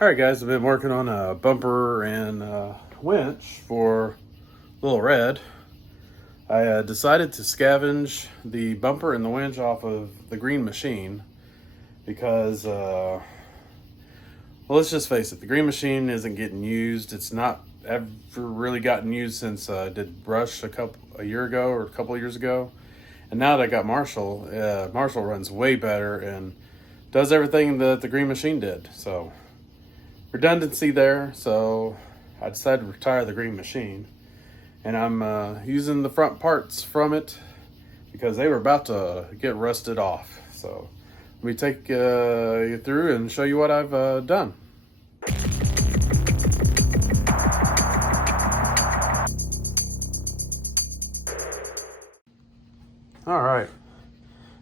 Alright guys, I've been working on a bumper and winch for Li'l Red. I decided to scavenge the bumper and the winch off of the green machine because, well, let's just face it, the green machine isn't getting used. It's not ever really gotten used since I did brush a year ago or a couple of years ago. And now that I got Marshall, Marshall runs way better and does everything that the green machine did. So redundancy there, so I decided to retire the green machine, and I'm using the front parts from it because they were about to get rusted off. So let me take you through and show you what I've done. All right,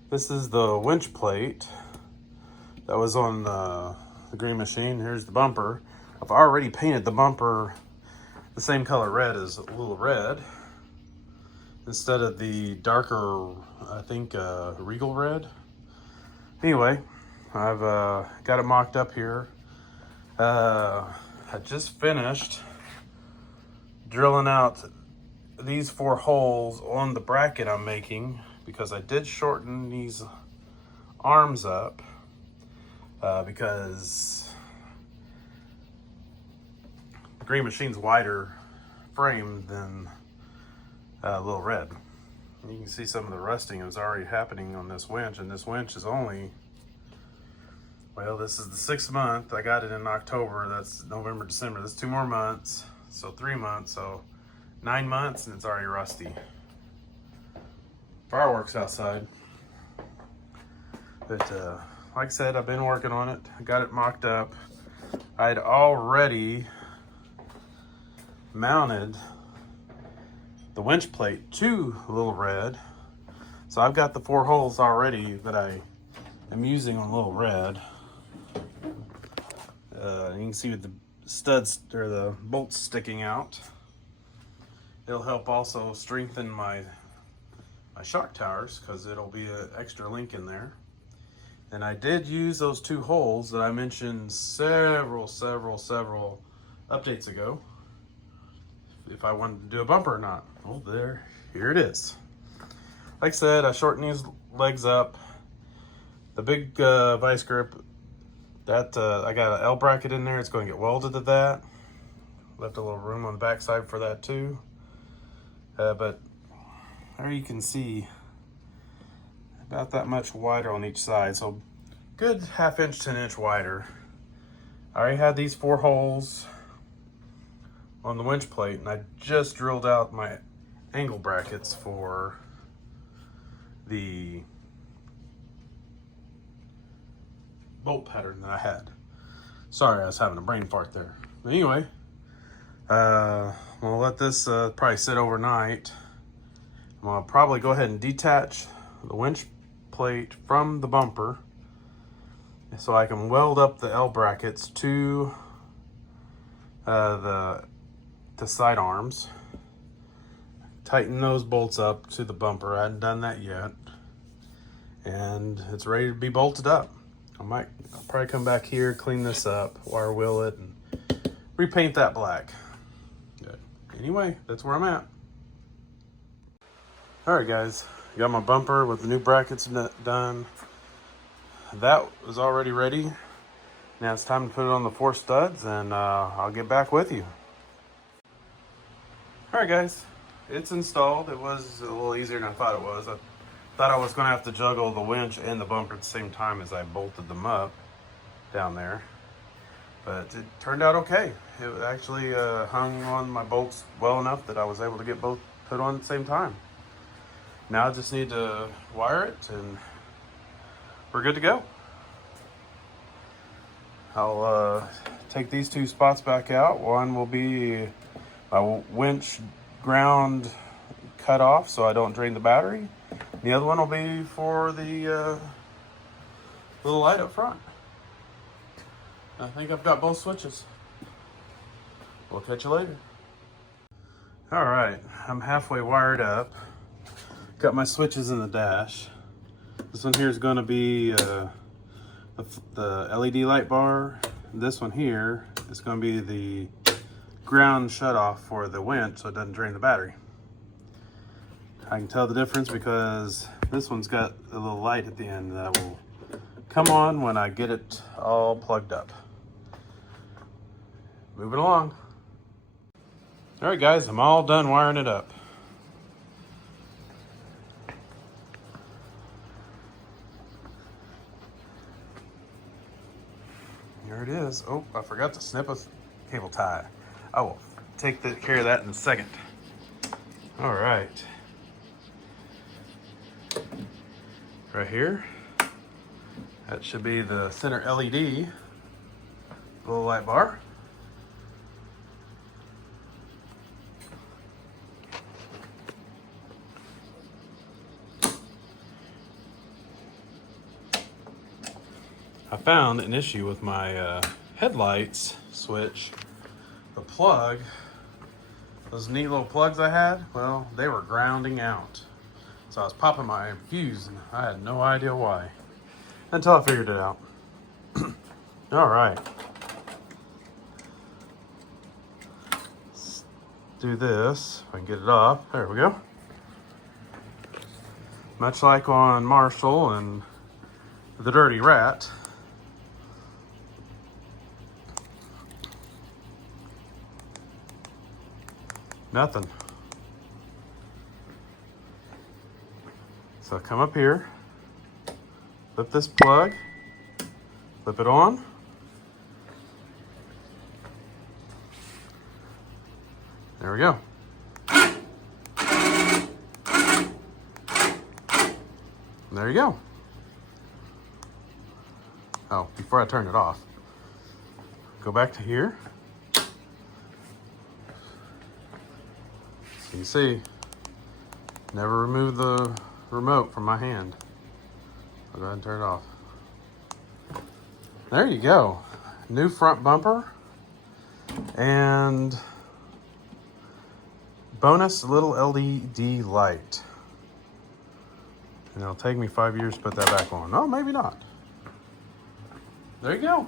this is the winch plate that was on the green machine. Here's the bumper. I've already painted the bumper the same color red as Li'l Red instead of the darker, I think, regal red. Anyway, I've got it mocked up here. I just finished drilling out these 4 holes on the bracket I'm making because I did shorten these arms up because the green machine's wider frame than Li'l Red. You can see some of the rusting is already happening on this winch, and this winch is only, well, this is the 6th month. I got it in October. That's November, December. That's 2 more months, so 3 months, so 9 months, and it's already rusty. Fireworks outside. But like I said, I've been working on it. I got it mocked up. I'd already mounted the winch plate to Li'l Red. So I've got the 4 holes already that I am using on Li'l Red. You can see with the studs or the bolts sticking out. It'll help also strengthen my shock towers because it'll be an extra link in there. And I did use those 2 holes that I mentioned several updates ago, if I wanted to do a bumper or not. Oh, here it is. Like I said, I shortened these legs up. The big vice grip, that I got an L bracket in there. It's going to get welded to that. Left a little room on the back side for that too. But there you can see about that much wider on each side, so good 1/2 inch, 1 inch wider. I already had these 4 holes on the winch plate, and I just drilled out my angle brackets for the bolt pattern that I had. Sorry, I was having a brain fart there. But anyway, we'll let this probably sit overnight. I'm gonna probably go ahead and detach the winch plate from the bumper so I can weld up the L brackets to the side arms. Tighten those bolts up to the bumper. I hadn't done that yet, and it's ready to be bolted up. I'll probably come back here, clean this up, wire wheel it, and repaint that black. Good. Anyway, that's where I'm at. All right, guys. Got my bumper with the new brackets done. That was already ready. Now it's time to put it on the 4 studs, and I'll get back with you. All right, guys, it's installed. It was a little easier than I thought it was. I thought I was going to have to juggle the winch and the bumper at the same time as I bolted them up down there, but it turned out okay. It actually hung on my bolts well enough that I was able to get both put on at the same time. Now I just need to wire it and we're good to go. I'll take these 2 spots back out. One will be my winch ground cut off so I don't drain the battery. The other one will be for the little light up front. I think I've got both switches. We'll catch you later. All right, I'm halfway wired up. Got my switches in the dash. This one here is going to be the LED light bar, this one here is going to be the ground shutoff for the winch so it doesn't drain the battery. I can tell the difference because this one's got a little light at the end that will come on when I get it all plugged up. Moving along. All right guys, I'm all done wiring it up. Here it is. Oh, I forgot to snip a cable tie. I will take care of that in a second. All right. Right here, that should be the center LED little light bar. I found an issue with my headlights switch. The plug, those neat little plugs I had, well, they were grounding out. So I was popping my fuse and I had no idea why until I figured it out. All right. Let's do this. If I can get it off. There we go. Much like on Marshall and the Dirty Rat. Nothing. So come up here, flip this plug, flip it on. There we go. There you go. Oh, before I turn it off, go back to here. So you can see, never remove the remote from my hand. I'll go ahead and turn it off. There you go. New front bumper and bonus little LED light. And it'll take me 5 years to put that back on. Oh, maybe not. There you go.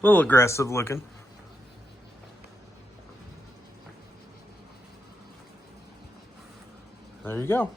A little aggressive looking. There you go.